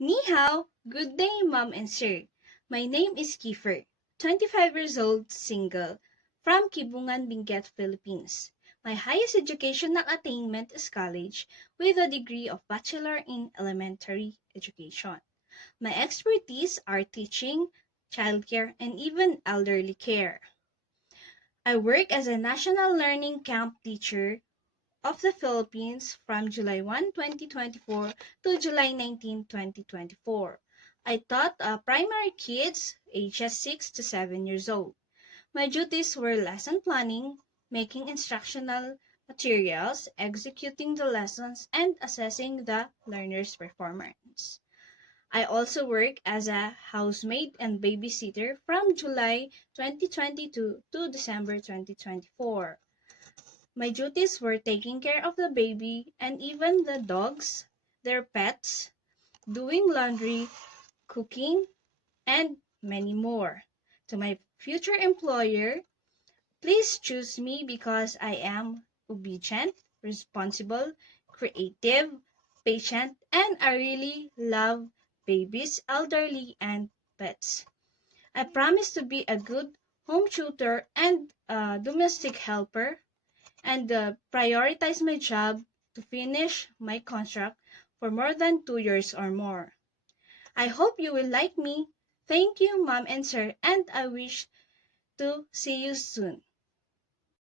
Ni hao, good day, mom and sir. My name is Kiefer, 25 years old, single, from Kibungan, Benguet, Philippines. My highest educational attainment is college with a degree of Bachelor in Elementary Education. My expertise are teaching, childcare, and even elderly care. I work as a National Learning Camp teacher of the Philippines from July 1, 2024 to July 19, 2024. I taught primary kids ages 6 to 7 years old. My duties were lesson planning, making instructional materials, executing the lessons, and assessing the learner's performance. I also work as a housemaid and babysitter from July 2022 to December 2024. My duties were taking care of the baby and even the dogs, their pets, doing laundry, cooking, and many more. To my future employer, please choose me because I am obedient, responsible, creative, patient, and I really love babies, elderly, and pets. I promise to be a good home tutor and a domestic helper and prioritize my job to finish my contract for more than 2 years or more. I hope you will like me. Thank you, mom and sir, and I wish to see you soon.